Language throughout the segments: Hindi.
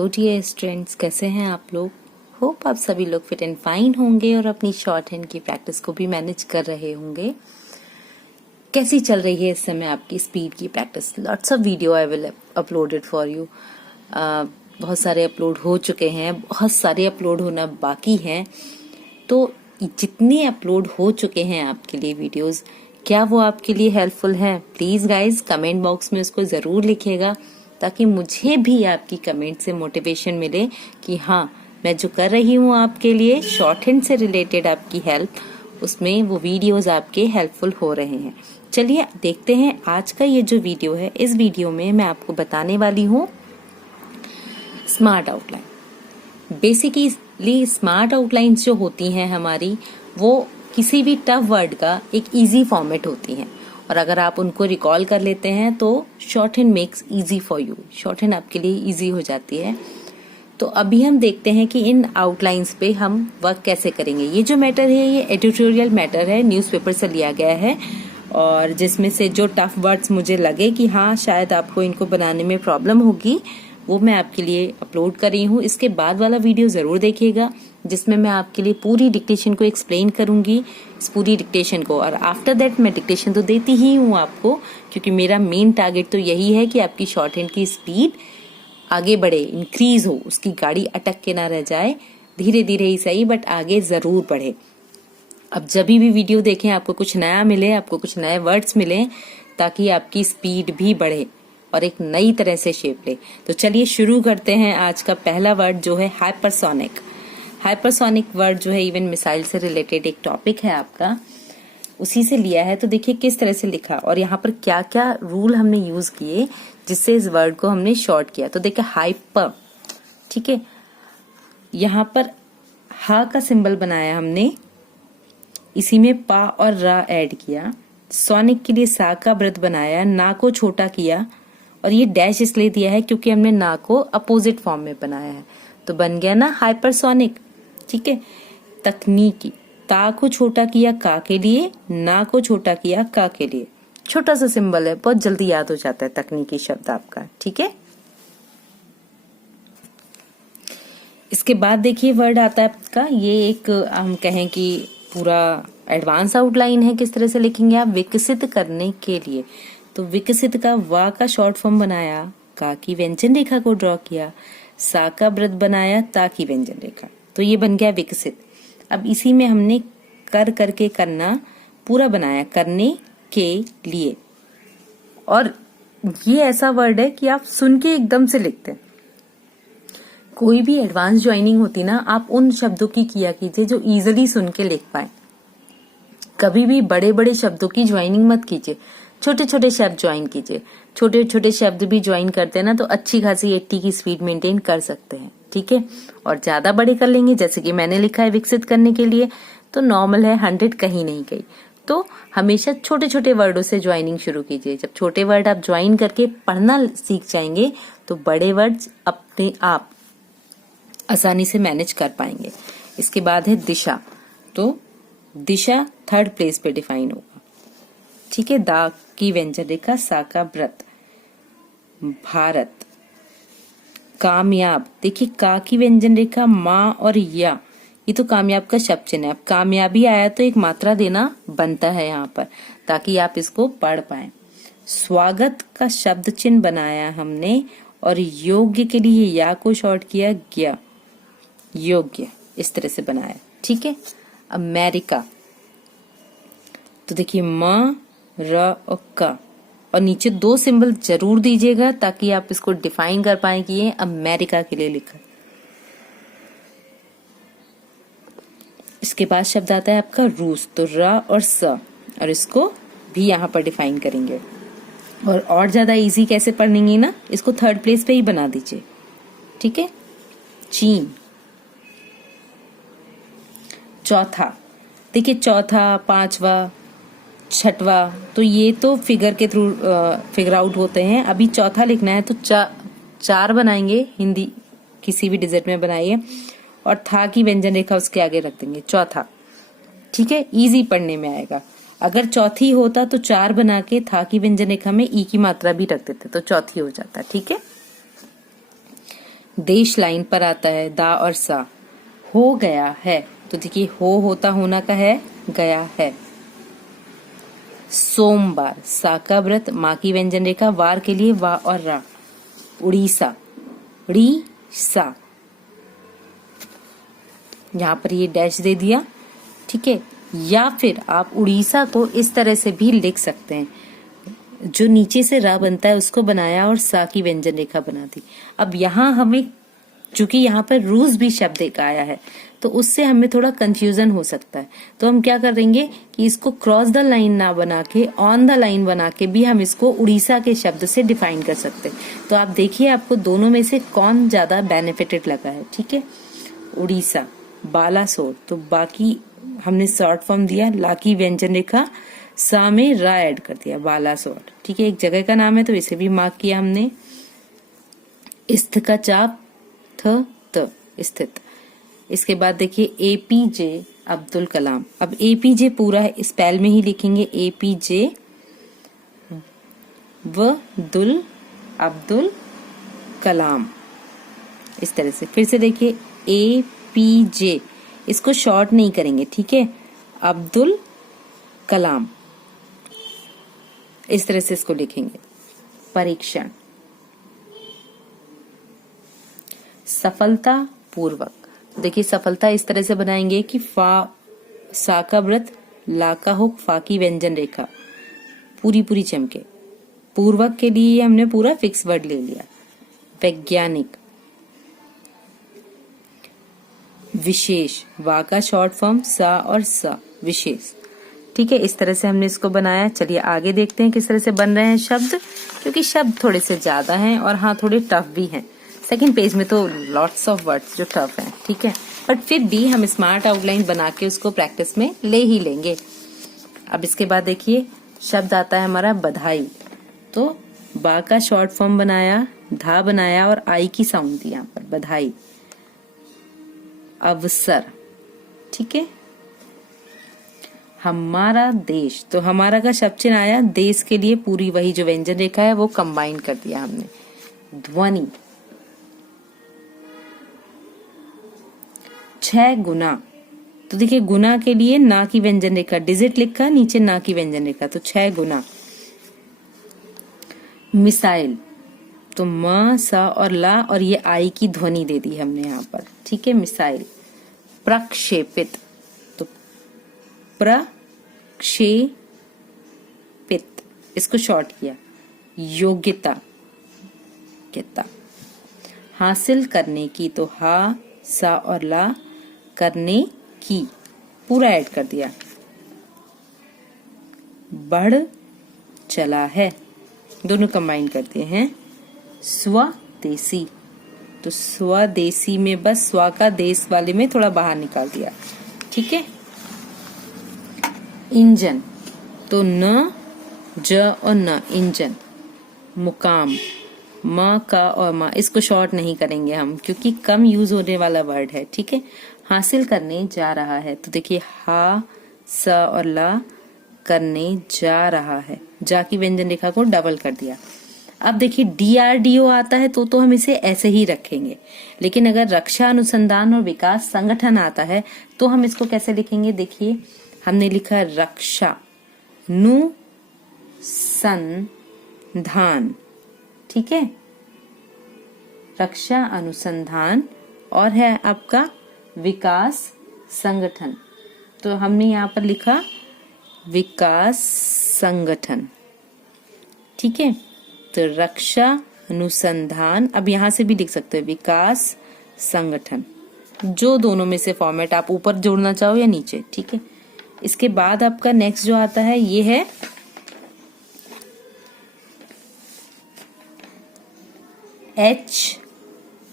हेलो डियर स्टूडेंट्स, कैसे हैं आप लोग। होप आप सभी लोग फिट एंड फाइन होंगे और अपनी शॉर्ट हैंड की प्रैक्टिस को भी मैनेज कर रहे होंगे। कैसी चल रही है इस समय आपकी स्पीड की practice. Lots of video I will uploaded for you. बहुत सारे अपलोड हो चुके हैं, बहुत सारे अपलोड होना बाकी हैं। तो जितने अपलोड हो चुके हैं आपके लिए वीडियोस, क्या वो आपके लिए हेल्पफुल हैं? प्लीज गाइज कमेंट बॉक्स में उसको जरूर लिखिएगा, ताकि मुझे भी आपकी कमेंट से मोटिवेशन मिले कि हाँ, मैं जो कर रही हूँ आपके लिए शॉर्ट हैंड से रिलेटेड आपकी हेल्प, उसमें वो वीडियोस आपके हेल्पफुल हो रहे हैं। चलिए देखते हैं आज का ये जो वीडियो है। इस वीडियो में मैं आपको बताने वाली हूँ smart outline. Basically smart outlines जो होती हैं हमारी, वो किसी भी टफ वर्ड का एक इजी फॉर्मेट होती हैं, और अगर आप उनको रिकॉल कर लेते हैं तो short hand makes easy for you. Short hand आपके लिए इजी हो जाती है। तो अभी हम देखते हैं कि इन आउटलाइंस पे हम वर्क कैसे करेंगे। ये जो मैटर है ये एडिटोरियल मैटर है, न्यूज़पेपर से लिया गया है, और जिसमें से जो टफ वर्ड्स मुझे लगे कि हाँ शायद आपको इनको बनाने में प्रॉब्लम होगी, वो मैं आपके लिए अपलोड कर रही हूँ। इसके बाद वाला वीडियो जरूर देखिएगा, जिसमें मैं आपके लिए पूरी डिक्टेशन को एक्सप्लेन करूंगी, इस पूरी डिक्टेशन को। और आफ्टर दैट मैं डिक्टेशन तो देती ही हूँ आपको, क्योंकि मेरा मेन टारगेट तो यही है कि आपकी शॉर्ट हैंड की स्पीड आगे बढ़े, इंक्रीज हो, उसकी गाड़ी अटक के ना रह जाए। धीरे धीरे ही सही, बट आगे जरूर बढ़े। अब जब भी वीडियो देखें आपको कुछ नया मिले, आपको कुछ नए वर्ड्स मिले, ताकि आपकी स्पीड भी बढ़े और एक नई तरह से शेप ले। तो चलिए शुरू करते हैं। आज का पहला वर्ड जो है हाइपरसोनिक। हाइपरसोनिक वर्ड जो है इवन मिसाइल से रिलेटेड एक टॉपिक है आपका, उसी से लिया है। तो देखिए किस तरह से लिखा, और यहाँ पर क्या क्या रूल हमने यूज किए जिससे इस वर्ड को हमने शॉर्ट किया। तो देखिए हाइपर, ठीक है, यहाँ पर हा का सिंबल बनाया हमने, इसी में पा और रा ऐड किया। सोनिक के लिए सा का व्रत बनाया, ना को छोटा किया, और ये डैश इसलिए दिया है क्योंकि हमने ना को अपोजिट फॉर्म में बनाया है। तो बन गया ना हाइपरसोनिक। ठीक है, तकनीकी, ता को छोटा किया का के लिए, ना को छोटा किया का के लिए। छोटा सा सिंबल है, बहुत जल्दी याद हो जाता है तकनीकी शब्द आपका। ठीक है, इसके बाद देखिए वर्ड आता है आपका, ये एक हम कहें कि पूरा एडवांस आउटलाइन है। किस तरह से लिखेंगे आप, विकसित करने के लिए। तो विकसित का वा का शॉर्ट फॉर्म बनाया, का की व्यंजन रेखा को ड्रॉ किया, सा का व्रत बनाया, ता की व्यंजन रेखा। तो ये बन गया विकसित। अब इसी में हमने कर करके करना पूरा बनाया, करने के लिए। और ये ऐसा वर्ड है कि आप सुन के एकदम से लिखते हैं। कोई भी एडवांस ज्वाइनिंग होती ना, आप उन शब्दों की किया कीजिए जो इजिली सुन के लिख पाए। कभी भी बड़े बड़े शब्दों की ज्वाइनिंग मत कीजिए, छोटे छोटे शब्द ज्वाइन कीजिए। छोटे छोटे शब्द भी ज्वाइन करते हैं ना तो अच्छी खासी 80 की स्पीड मेंटेन कर सकते हैं। ठीक है, और ज्यादा बड़े कर लेंगे, जैसे कि मैंने लिखा है विकसित करने के लिए, तो नॉर्मल है, 100 कहीं नहीं गई। तो हमेशा छोटे छोटे वर्डों से ज्वाइनिंग शुरू कीजिए। जब छोटे वर्ड आप ज्वाइन करके पढ़ना सीख जाएंगे तो बड़े वर्ड्स अपने आप आसानी से मैनेज कर पाएंगे। इसके बाद है दिशा। तो दिशा 3rd प्लेस पे डिफाइन होगा। ठीक है, दा की व्यंजन रेखा, सा का व्रत, भारत, कामयाब। देखिए का की व्यंजन रेखा, माँ और या, ये तो कामयाब का शब्द चिन्ह है। अब कामयाबी आया तो एक मात्रा देना बनता है यहाँ पर, ताकि आप इसको पढ़ पाए। स्वागत का शब्द चिन्ह बनाया हमने, और योग्य के लिए या को शॉर्ट किया, गया, योग्य, इस तरह से बनाया। ठीक है, अमेरिका। तो देखिए म, र और का, और नीचे 2 सिंबल जरूर दीजिएगा ताकि आप इसको डिफाइन कर पाए कि ये अमेरिका के लिए लिखा। इसके बाद शब्द आता है आपका रूस। तो र और स, और इसको भी यहाँ पर डिफाइन करेंगे। और ज्यादा इजी कैसे पढ़ेंगे ना, इसको 3rd प्लेस पे ही बना दीजिए। ठीक है, चीन। चौथा, देखिए चौथा, 5वां, 6वां, तो ये तो फिगर के थ्रू फिगर आउट होते हैं। अभी चौथा लिखना है तो 4 बनाएंगे, हिंदी किसी भी डिजिट में बनाइए, और था की व्यंजन रेखा उसके आगे रख देंगे, चौथा। ठीक है, इजी पढ़ने में आएगा। अगर चौथी होता तो 4 बना के था की व्यंजन रेखा में ई की मात्रा भी रख देते तो चौथी हो जाता। ठीक है, देश लाइन पर आता है, दा और सा। हो गया है, तो देखिए हो होता होना का है, गया है। सोमवार, सा का व्रत, माँ की व्यंजन रेखा, वार के लिए वा और रा। उड़ीसा, ड़ी सा, यहाँ पर ये डैश दे दिया, ठीक है। या फिर आप उड़ीसा को इस तरह से भी लिख सकते हैं, जो नीचे से रा बनता है उसको बनाया और सा की व्यंजन रेखा बना दी। अब यहाँ हमें, चूंकि यहाँ पर रूस भी शब्द एक आया है, तो उससे हमें थोड़ा कंफ्यूजन हो सकता है। तो हम क्या करेंगे कि इसको क्रॉस द लाइन ना बना के ऑन द लाइन बना के भी हम इसको उड़ीसा के शब्द से डिफाइन कर सकते हैं। तो आप देखिए आपको दोनों में से कौन ज्यादा बेनिफिटेड लगा है, ठीक है। उड़ीसा, बालासोर, तो बाकी हमने शॉर्ट फॉर्म दिया, ला की व्यंजन रेखा, सा में रा ऐड कर दिया, बालासोर, ठीक है। एक जगह का नाम है तो इसे भी मार्क किया हमने। स्थ का चाप, थ त, स्थित। इसके बाद देखिए एपीजे अब्दुल कलाम। अब एपीजे पूरा है स्पेल में ही लिखेंगे, एपीजे व दुल अब्दुल कलाम, इस तरह से। फिर से देखिए एपीजे, इसको शॉर्ट नहीं करेंगे, ठीक है, अब्दुल कलाम, इस तरह से इसको लिखेंगे। परीक्षण, सफलता पूर्वक, देखिए सफलता इस तरह से बनाएंगे कि फा, सा का व्रत, ला का हुक, फा की व्यंजन रेखा पूरी पूरी चमके। पूर्वक के लिए हमने पूरा फिक्स वर्ड ले लिया। वैज्ञानिक, विशेष, वा का शॉर्ट फॉर्म, सा और सा, विशेष, ठीक है। इस तरह से हमने इसको बनाया। चलिए आगे देखते हैं किस तरह से बन रहे हैं शब्द, क्योंकि शब्द थोड़े से ज्यादा हैं और हाँ थोड़े टफ भी हैं। सेकंड पेज में तो लॉट्स ऑफ वर्ड्स जो टफ हैं, ठीक है, बट फिर भी हम स्मार्ट आउटलाइन बना के उसको प्रैक्टिस में ले ही लेंगे। अब इसके बाद देखिए शब्द आता है हमारा बधाई। तो बा का शॉर्ट फॉर्म बनाया, धा बनाया और आई की साउंड दी यहाँ पर, बधाई। अवसर, ठीक है। हमारा देश, तो हमारा का शब्द चिन्ह आया, देश के लिए पूरी वही जो व्यंजन रेखा है वो कंबाइन कर दिया हमने। ध्वनि, 6 गुना, तो देखिए गुना के लिए ना की व्यंजन रेखा, डिजिट लिखा, नीचे ना की व्यंजन रेखा, तो 6 गुना। मिसाइल, तो म, सा और ला और ये आई की ध्वनि दे दी हमने यहाँ पर, ठीक है, मिसाइल। प्रक्षेपित, तो प्रक्षेपित, इसको शॉर्ट किया। योग्यता, योग्यता। हासिल करने की, तो हा, सा और ला, करने की पूरा ऐड कर दिया। बढ़ चला है, दोनों कंबाइन करते हैं। स्वदेशी, तो स्वदेशी में बस स्व का देश वाले में थोड़ा बाहर निकाल दिया, ठीक है। इंजन, तो न, ज और न, इंजन। मुकाम, म का और मा, इसको शॉर्ट नहीं करेंगे हम क्योंकि कम यूज होने वाला वर्ड है, ठीक है। हासिल करने जा रहा है, तो देखिए हा, स और ला, करने जा रहा है, जा की व्यंजन रेखा को डबल कर दिया। अब देखिए DRDO आता है तो हम इसे ऐसे ही रखेंगे, लेकिन अगर रक्षा अनुसंधान और विकास संगठन आता है तो हम इसको कैसे लिखेंगे। देखिए हमने लिखा रक्षा अनुसंधान, ठीक है, रक्षा अनुसंधान, और है आपका विकास संगठन, तो हमने यहाँ पर लिखा विकास संगठन, ठीक है। तो रक्षा अनुसंधान, अब यहाँ से भी लिख सकते हो विकास संगठन, जो दोनों में से फॉर्मेट आप ऊपर जोड़ना चाहो या नीचे, ठीक है। इसके बाद आपका नेक्स्ट जो आता है ये है H,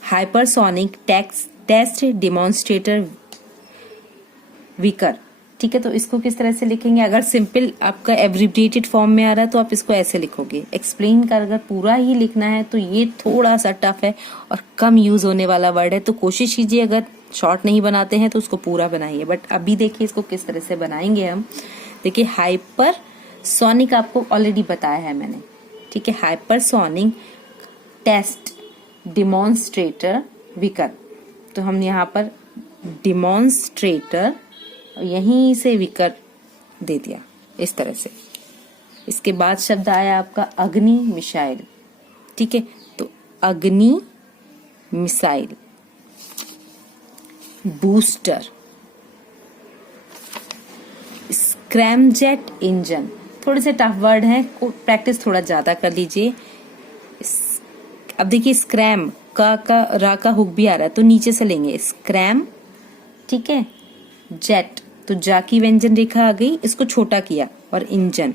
hypersonic test demonstrator vehicle, ठीक है। तो इसको किस तरह से लिखेंगे, अगर सिंपल आपका एब्रिविएटेड फॉर्म में आ रहा है तो आप इसको ऐसे लिखोगे। एक्सप्लेन कर अगर पूरा ही लिखना है तो ये थोड़ा सा टफ है और कम यूज होने वाला वर्ड है, तो कोशिश कीजिए अगर शॉर्ट नहीं बनाते हैं तो उसको पूरा बनाइए। बट अभी देखिए इसको किस तरह से बनाएंगे हम। देखिए हाइपरसोनिक आपको ऑलरेडी बताया है मैंने, ठीक है। हाइपरसोनिक टेस्ट डेमोन्स्ट्रेटर विकर, तो हम यहाँ पर डिमॉन्स्ट्रेटर यहीं से विकर दे दिया इस तरह से। इसके बाद शब्द आया आपका अग्नि मिसाइल, ठीक है, तो अग्नि मिसाइल। बूस्टर, स्क्रैमजेट इंजन, थोड़े से टफ वर्ड हैं, प्रैक्टिस थोड़ा ज्यादा कर लीजिए। अब देखिए स्क्रैम का रा का हुक भी आ रहा है तो नीचे से लेंगे स्क्रैम, ठीक है। जेट, तो जा की व्यंजन रेखा आ गई, इसको छोटा किया, और इंजन,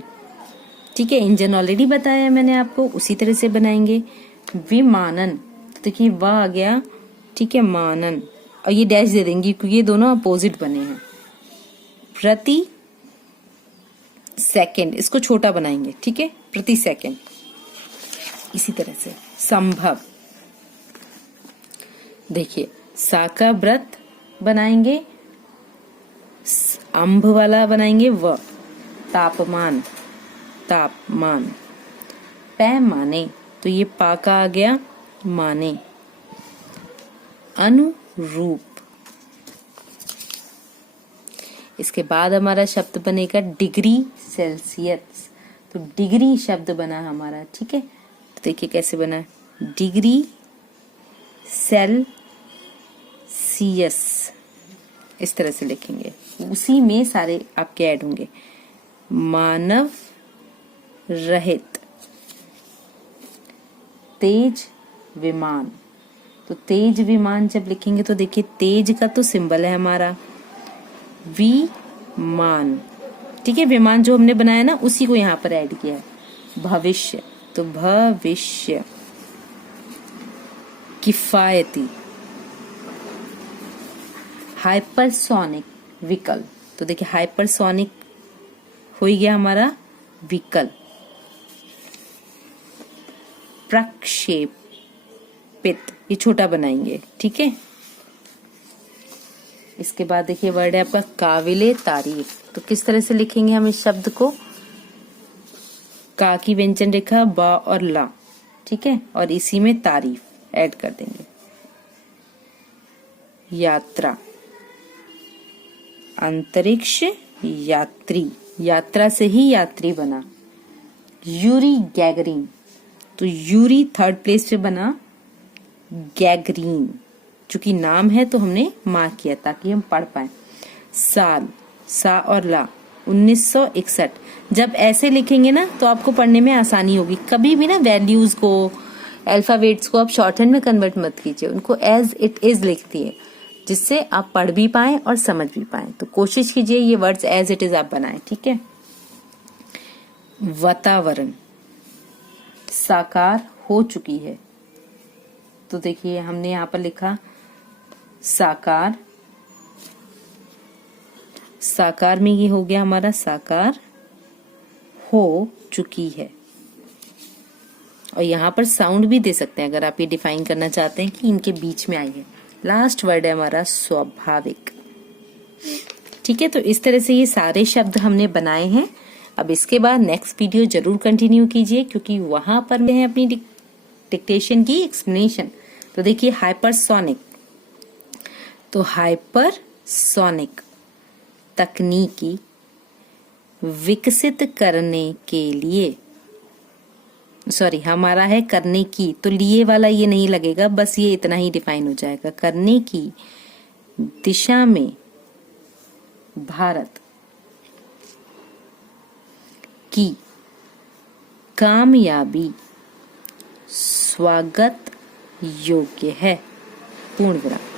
ठीक है, इंजन ऑलरेडी बताया मैंने आपको, उसी तरह से बनाएंगे। विमानन, तो देखिए वह आ गया, ठीक है, मानन, और ये डैश दे देंगे क्योंकि ये दोनों अपोजिट बने हैं। प्रति सेकंड, इसको छोटा बनाएंगे, ठीक है, प्रति सेकंड, इसी तरह से। संभव, देखिए सा का व्रत बनाएंगे, अंभ वाला बनाएंगे व। तापमान, तापमान। पैमाने, तो ये पा का आ गया माने। अनुरूप, इसके बाद हमारा शब्द बनेगा डिग्री सेल्सियस, तो डिग्री शब्द बना हमारा, ठीक है। तो देखिए कैसे बना, डिग्री सेल्सियस, इस तरह से लिखेंगे, उसी में सारे आपके ऐड होंगे। मानव रहित, तेज विमान, तो तेज विमान जब लिखेंगे तो देखिए तेज का तो सिंबल है हमारा विमान, ठीक है, विमान जो हमने बनाया ना उसी को यहाँ पर ऐड किया है। भविष्य, तो भविष्य। किफायती, हाइपरसोनिक व्हीकल, तो देखिए हाइपरसोनिक हो ही गया हमारा व्हीकल। प्रक्षेपित, ये छोटा बनाएंगे, ठीक है। इसके बाद देखिए वर्ड है आपका काबिले तारीफ, तो किस तरह से लिखेंगे हम इस शब्द को, का की व्यंजन रेखा बा और ला, ठीक है, और इसी में तारीफ ऐड कर देंगे। यात्रा, अंतरिक्ष यात्री, यात्रा से ही यात्री बना। यूरी गैगरीन, तो यूरी थर्ड प्लेस पे बना, गैगरीन चूंकि नाम है तो हमने मार्क किया ताकि हम पढ़ पाए। साल, सा और ला, 1961, जब ऐसे लिखेंगे ना तो आपको पढ़ने में आसानी होगी। कभी भी ना वैल्यूज को, अल्फाबेट्स को आप शॉर्ट हैंड में कन्वर्ट मत कीजिए, उनको एज इट इज लिख दिए, जिससे आप पढ़ भी पाएं और समझ भी पाएं। तो कोशिश कीजिए ये वर्ड्स एज इट इज आप बनाएं, ठीक है। वातावरण, साकार हो चुकी है, तो देखिए हमने यहाँ पर लिखा साकार, साकार में ये हो गया हमारा साकार हो चुकी है। और यहाँ पर साउंड भी दे सकते हैं अगर आप ये डिफाइन करना चाहते हैं कि इनके बीच में आई है। लास्ट वर्ड है हमारा स्वाभाविक, ठीक है। तो इस तरह से ये सारे शब्द हमने बनाए हैं। अब इसके बाद नेक्स्ट वीडियो जरूर कंटिन्यू कीजिए क्योंकि वहां पर है अपनी डिक्टेशन की एक्सप्लेनेशन। तो देखिए हाइपरसोनिक, तो हाइपरसोनिक तकनीकी विकसित करने के लिए, सॉरी हमारा है करने की, तो लिए वाला ये नहीं लगेगा, बस ये इतना ही डिफाइन हो जाएगा। करने की दिशा में भारत की कामयाबी स्वागत योग्य है, पूर्ण विराम।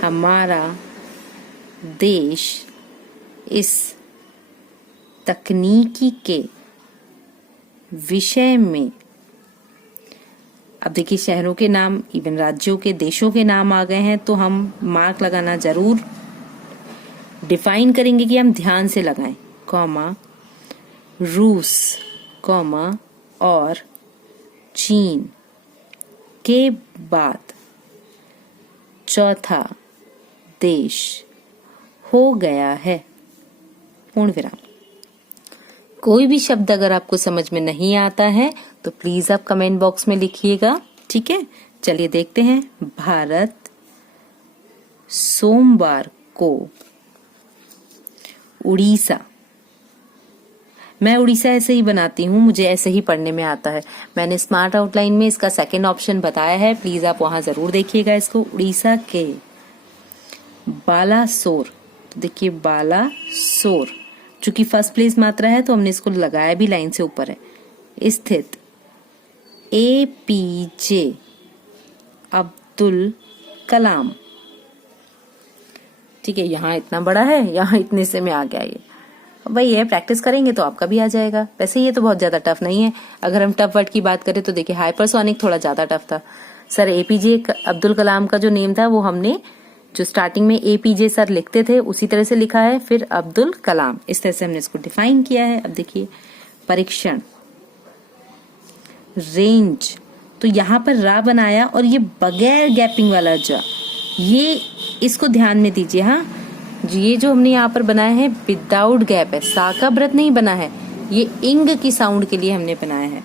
हमारा देश इस तकनीकी के विषय में, अब देखिए शहरों के नाम, इवन राज्यों के, देशों के नाम आ गए हैं तो हम मार्क लगाना जरूर डिफाइन करेंगे कि हम ध्यान से लगाएं, कॉमा रूस, कॉमा और चीन के बाद चौथा देश हो गया है, पूर्ण विराम। कोई भी शब्द अगर आपको समझ में नहीं आता है तो प्लीज आप कमेंट बॉक्स में लिखिएगा, ठीक है। चलिए देखते हैं। भारत सोमवार को उड़ीसा। मैं उड़ीसा ऐसे ही बनाती हूँ, मुझे ऐसे ही पढ़ने में आता है। मैंने स्मार्ट आउटलाइन में इसका सेकंड ऑप्शन बताया है, प्लीज आप वहां जरूर देखिएगा इसको। उड़ीसा के बालासोर, तो देखिए बालासोर, चूंकि फर्स्ट प्लेस मात्रा है तो हमने इसको लगाया भी लाइन से ऊपर है, स्थित APJ अब्दुल कलाम। ठीक है, यहाँ इतना बड़ा है, यहाँ इतने से में आ गया ये। भाई ये प्रैक्टिस करेंगे तो आपका भी आ जाएगा। वैसे ये तो बहुत ज्यादा टफ नहीं है। अगर हम टफ वर्ड की बात करें तो देखिए हाइपरसोनिक थोड़ा ज्यादा टफ था। सर APJ अब्दुल कलाम का जो नेम था वो हमने जो स्टार्टिंग में APJ सर लिखते थे उसी तरह से लिखा है, फिर अब्दुल कलाम, इस तरह से हमने इसको डिफाइन किया है। अब देखिए परीक्षण, रेंज, तो यहाँ पर रा बनाया और ये बगैर गैपिंग वाला जा, ये इसको ध्यान में दीजिए। हाँ, ये जो हमने यहाँ पर बनाया है विदाउट गैप है, सा का व्रत नहीं बना है, ये इंग की साउंड के लिए हमने बनाया है।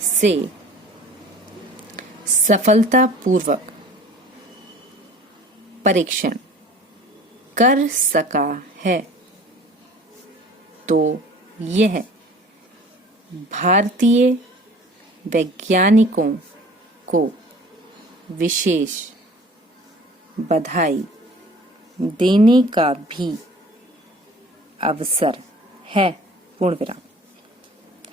से सफलतापूर्वक परीक्षण कर सका है, तो यह भारतीय वैज्ञानिकों को विशेष बधाई देने का भी अवसर है। पूर्ण विराम।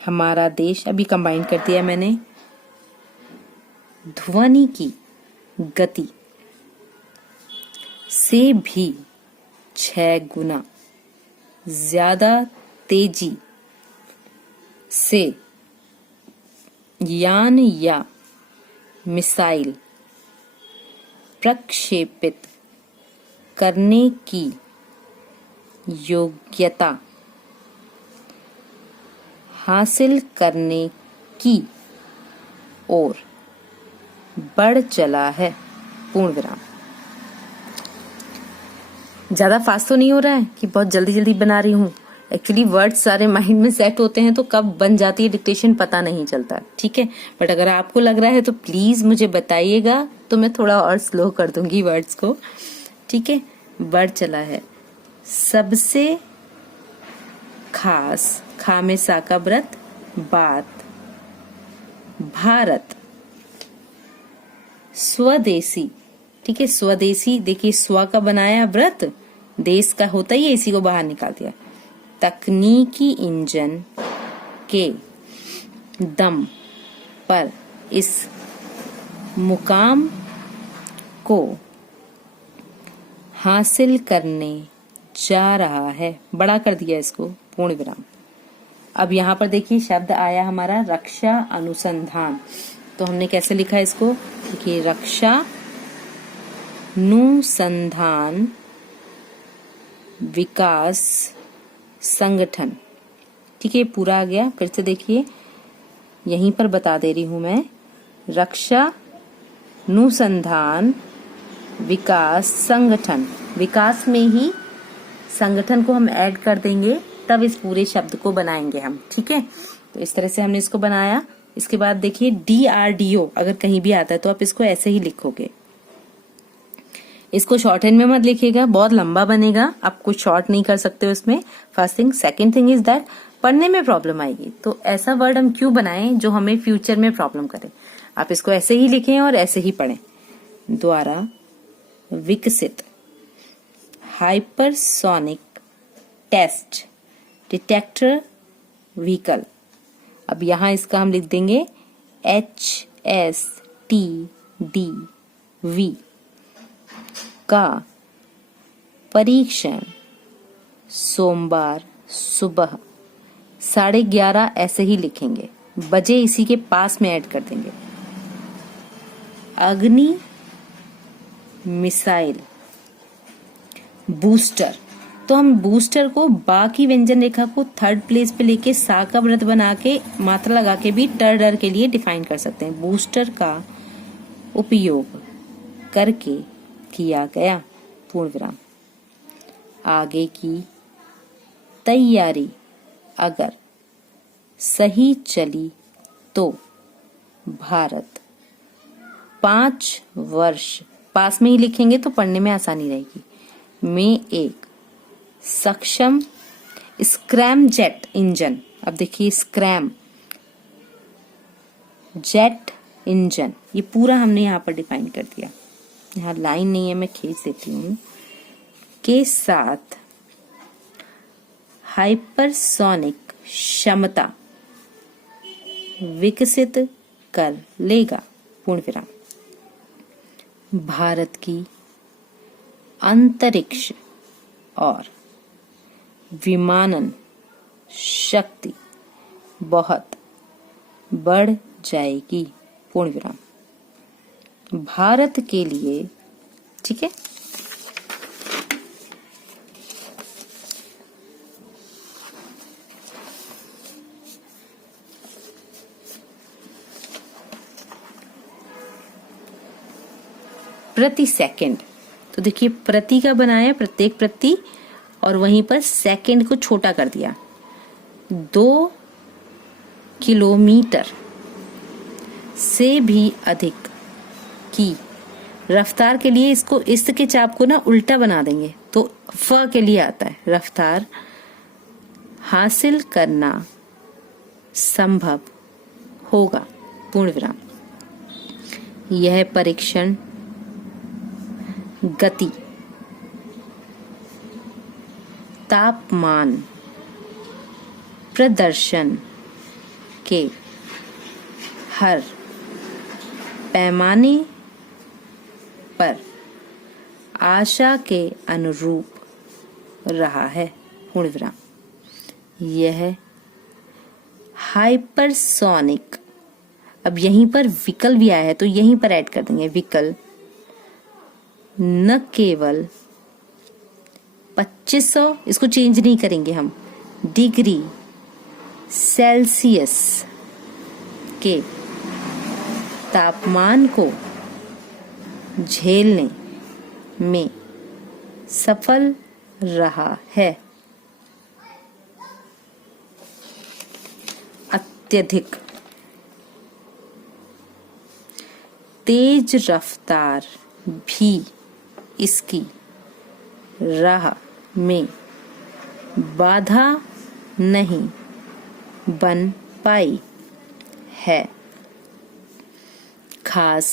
हमारा देश, अभी कंबाइन कर दिया मैंने, ध्वनि की गति से भी 6 गुना ज्यादा तेजी से यान या मिसाइल प्रक्षेपित करने की योग्यता हासिल करने की ओर बढ़ चला है। पूर्ण विराम। ज्यादा फास्ट तो नहीं हो रहा है कि बहुत जल्दी जल्दी बना रही हूँ। एक्चुअली वर्ड्स सारे माइंड में सेट होते हैं तो कब बन जाती है डिक्टेशन पता नहीं चलता। ठीक है, बट अगर आपको लग रहा है तो प्लीज मुझे बताइएगा, तो मैं थोड़ा और स्लो कर दूंगी वर्ड्स को। ठीक है, बढ़ चला है। सबसे खास, खा में सा का व्रत, बात, भारत स्वदेशी। ठीक है, स्वदेशी, देखिए स्व का बनाया व्रत, देश का होता ही है, इसी को बाहर निकाल दिया। तकनीकी इंजन के दम पर इस मुकाम को हासिल करने जा रहा है। बड़ा कर दिया इसको। पूर्ण विराम। अब यहाँ पर देखिए शब्द आया हमारा रक्षा अनुसंधान, तो हमने कैसे लिखा इसको, देखिए रक्षा अनुसंधान विकास संगठन। ठीक है, पूरा आ गया। फिर से देखिए, यहीं पर बता दे रही हूं मैं, रक्षा अनुसंधान विकास संगठन, विकास में ही संगठन को हम ऐड कर देंगे, तब इस पूरे शब्द को बनाएंगे हम। ठीक है, तो इस तरह से हमने इसको बनाया। इसके बाद देखिए DRDO, अगर कहीं भी आता है तो आप इसको ऐसे ही लिखोगे, इसको शॉर्ट हैंड में मत लिखिएगा, बहुत लंबा बनेगा, आप कुछ शॉर्ट नहीं कर सकते उसमें। First thing. Second thing is that पढ़ने में प्रॉब्लम आएगी, तो ऐसा वर्ड हम क्यों बनाएं जो हमें फ्यूचर में प्रॉब्लम करे। आप इसको ऐसे ही लिखें और ऐसे ही पढ़ें। द्वारा विकसित हाइपरसोनिक टेस्ट डिटेक्टर व्हीकल। अब यहां इसका हम लिख देंगे HSTDV का परीक्षण सोमवार सुबह 11:30, ऐसे ही लिखेंगे, बजे इसी के पास में ऐड कर देंगे। अग्नि मिसाइल बूस्टर, तो हम बूस्टर को बा की व्यंजन रेखा को थर्ड प्लेस पे लेके सा का व्रत बना के मात्रा लगा के भी डर के लिए डिफाइन कर सकते हैं। बूस्टर का उपयोग करके किया गया। पूर्ण विराम। आगे की तैयारी अगर सही चली तो भारत 5 वर्ष, पास में ही लिखेंगे तो पढ़ने में आसानी रहेगी, में एक सक्षम स्क्रैम जेट इंजन। अब देखिए स्क्रैम जेट इंजन, ये पूरा हमने यहाँ पर डिफाइन कर दिया, यहाँ लाइन नहीं है मैं खींच देती हूँ, के साथ हाइपरसोनिक क्षमता विकसित कर लेगा, पूर्ण विराम। भारत की अंतरिक्ष और विमानन शक्ति बहुत बढ़ जाएगी, पूर्ण विराम। भारत के लिए, ठीक है, प्रति सेकंड, तो देखिए प्रति का बनाया प्रत्येक प्रति, और वहीं पर सेकंड को छोटा कर दिया, 2 किलोमीटर से भी अधिक की रफ्तार के लिए, इसको इस के चाप को ना उल्टा बना देंगे तो फ के लिए आता है, रफ्तार हासिल करना संभव होगा, पूर्ण विराम। यह परीक्षण गति, तापमान, प्रदर्शन के हर पैमाने पर आशा के अनुरूप रहा है, पूर्ण विराम। यह हाइपरसोनिक, अब यहीं पर विकल भी आया है तो यहीं पर ऐड कर देंगे विकल, न केवल 2500, इसको चेंज नहीं करेंगे हम, डिग्री सेल्सियस के तापमान को झेलने में सफल रहा है। अत्यधिक तेज रफ्तार भी इसकी राह में बाधा नहीं बन पाई है। खास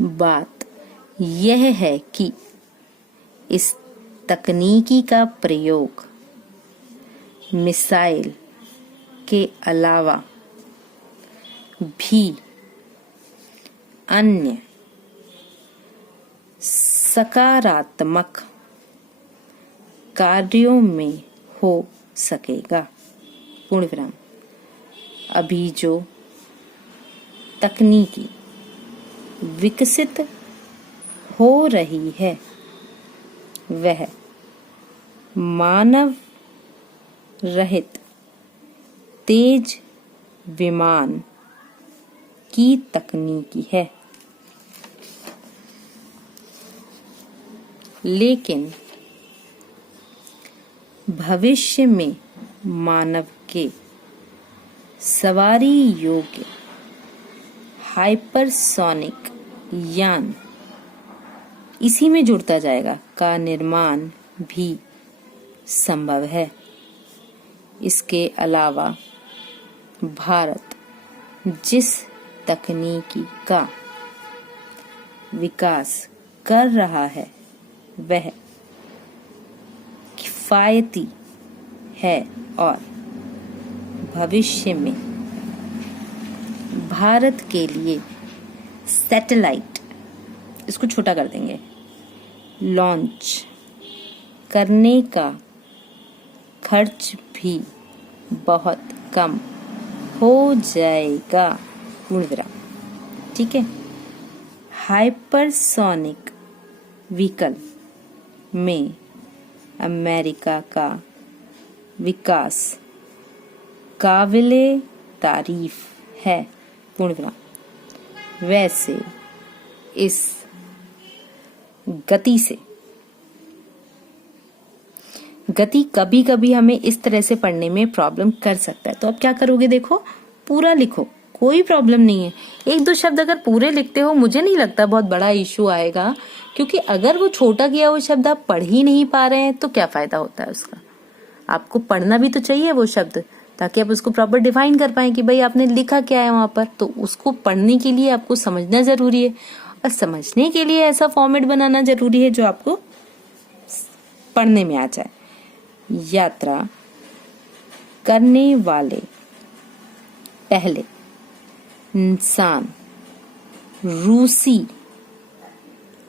बात यह है कि इस तकनीकी का प्रयोग मिसाइल के अलावा भी अन्य सकारात्मक कार्यों में हो सकेगा, पूर्ण विराम। अभी जो तकनीकी विकसित हो रही है वह मानव रहित तेज विमान की तकनीकी है, लेकिन भविष्य में मानव के सवारी योग्य हाइपरसोनिक यान, इसी में जुड़ता जाएगा, का निर्माण भी संभव है। इसके अलावा भारत जिस तकनीकी का विकास कर रहा है वह किफायती है और भविष्य में भारत के लिए सैटेलाइट, इसको छोटा कर देंगे, लॉन्च करने का खर्च भी बहुत कम हो जाएगा, पूर्ण विराम। ठीक है, हाइपरसोनिक व्हीकल में अमेरिका का विकास काबिले तारीफ है, पूर्ण विराम। वैसे इस गति कभी कभी हमें इस तरह से पढ़ने में प्रॉब्लम कर सकता है, तो अब क्या करोगे, देखो पूरा लिखो, कोई प्रॉब्लम नहीं है। एक दो शब्द अगर पूरे लिखते हो मुझे नहीं लगता बहुत बड़ा इशू आएगा, क्योंकि अगर वो छोटा किया हुआ शब्द आप पढ़ ही नहीं पा रहे हैं तो क्या फायदा होता है उसका। आपको पढ़ना भी तो चाहिए वो शब्द, ताकि आप उसको प्रॉपर डिफाइन कर पाए कि भाई आपने लिखा क्या है वहां पर। तो उसको पढ़ने के लिए आपको समझना जरूरी है, और समझने के लिए ऐसा फॉर्मेट बनाना जरूरी है जो आपको पढ़ने में आ जाए। यात्रा करने वाले पहले इंसान, रूसी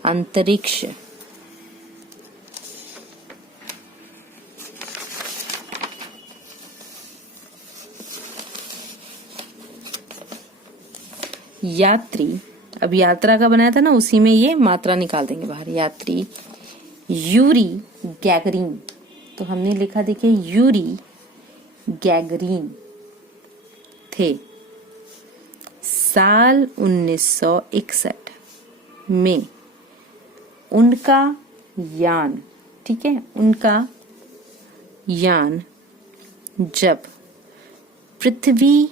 अंतरिक्ष, यात्री, अब यात्रा का बनाया था ना, उसी में ये मात्रा निकाल देंगे बाहर। यात्री यूरी गैगरीन, तो हमने लिखा देखिए यूरी गैगरीन थे साल 1961 में। उनका यान, ठीक है, उनका यान जब पृथ्वी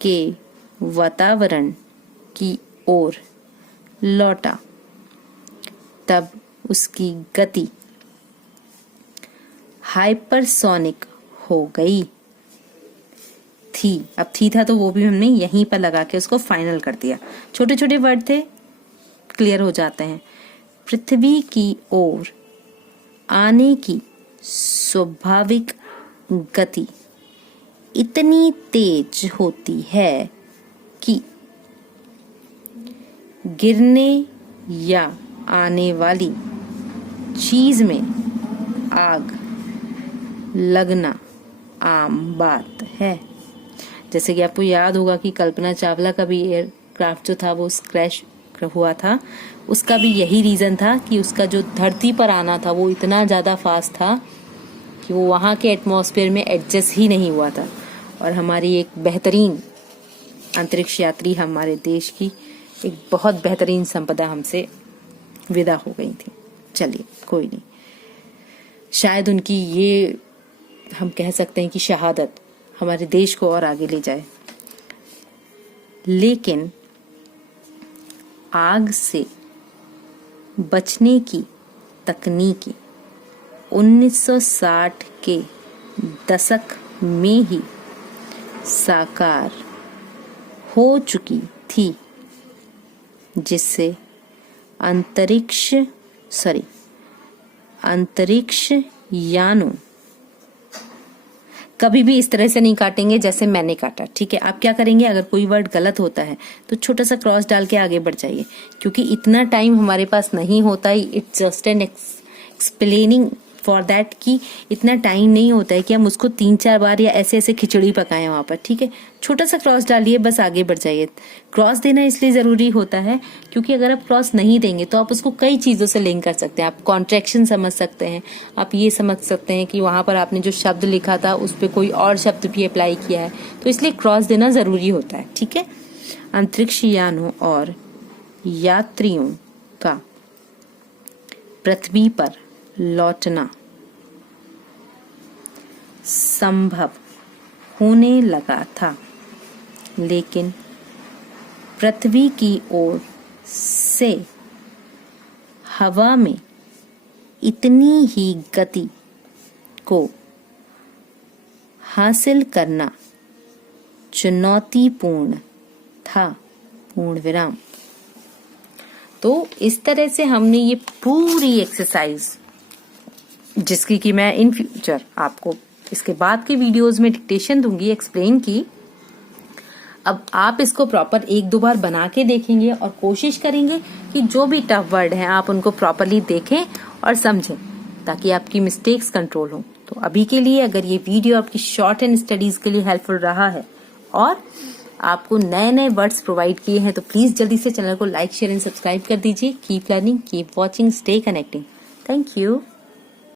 के वातावरण की ओर लौटा तब उसकी गति हाइपरसोनिक हो गई थी। अब थी था तो वो भी हमने यहीं पर लगा के उसको फाइनल कर दिया। छोटे छोटे वर्ड थे, क्लियर हो जाते हैं। पृथ्वी की ओर आने की स्वाभाविक गति इतनी तेज होती है कि गिरने या आने वाली चीज में आग लगना आम बात है। जैसे कि आपको याद होगा कि कल्पना चावला का भी एयरक्राफ्ट जो था वो क्रैश हुआ था, उसका भी यही रीजन था कि उसका जो धरती पर आना था वो इतना ज्यादा फास्ट था कि वो वहां के एटमॉस्फेयर में एडजस्ट ही नहीं हुआ था। और हमारी एक बेहतरीन अंतरिक्ष यात्री हमारे देश की एक बहुत बेहतरीन संपदा हमसे विदा हो गई थी। चलिए कोई नहीं, शायद उनकी ये हम कह सकते हैं कि शहादत हमारे देश को और आगे ले जाए। लेकिन आग से बचने की तकनीकी 1960 के दशक में ही साकार हो चुकी थी, जिससे अंतरिक्ष यानों, कभी भी इस तरह से नहीं काटेंगे जैसे मैंने काटा, ठीक है। आप क्या करेंगे, अगर कोई वर्ड गलत होता है तो छोटा सा क्रॉस डाल के आगे बढ़ जाइए, क्योंकि इतना टाइम हमारे पास नहीं होता है। It's just an explaining for that कि इतना टाइम नहीं होता है कि हम उसको 3-4 बार या ऐसे ऐसे खिचड़ी पकाएं वहां पर, ठीक है। छोटा सा क्रॉस डालिए, बस आगे बढ़ जाइए। क्रॉस देना इसलिए जरूरी होता है क्योंकि अगर आप क्रॉस नहीं देंगे तो आप उसको कई चीजों से लिंक कर सकते हैं। आप कॉन्ट्रैक्शन समझ सकते हैं, आप ये समझ सकते हैं कि वहां पर आपने जो शब्द लिखा था उस पर कोई और शब्द भी अप्लाई किया है, तो इसलिए क्रॉस देना जरूरी होता है, ठीक है। अंतरिक्ष यानों और यात्रियों का पृथ्वी पर लौटना संभव होने लगा था, लेकिन पृथ्वी की ओर से हवा में इतनी ही गति को हासिल करना चुनौतीपूर्ण था। पूर्ण विराम। तो इस तरह से हमने ये पूरी एक्सरसाइज, जिसकी कि मैं इन फ्यूचर आपको इसके बाद के वीडियोस में डिक्टेशन दूंगी एक्सप्लेन की, अब आप इसको प्रॉपर 1-2 बार बना के देखेंगे और कोशिश करेंगे कि जो भी टफ वर्ड हैं आप उनको प्रॉपरली देखें और समझें, ताकि आपकी मिस्टेक्स कंट्रोल हो। तो अभी के लिए अगर ये वीडियो आपकी शॉर्ट एंड स्टडीज के लिए हेल्पफुल रहा है और आपको नए नए वर्ड्स प्रोवाइड किए हैं, तो प्लीज जल्दी से चैनल को लाइक, शेयर एंड सब्सक्राइब कर दीजिए। Keep learning, keep watching, stay connecting. Thank you.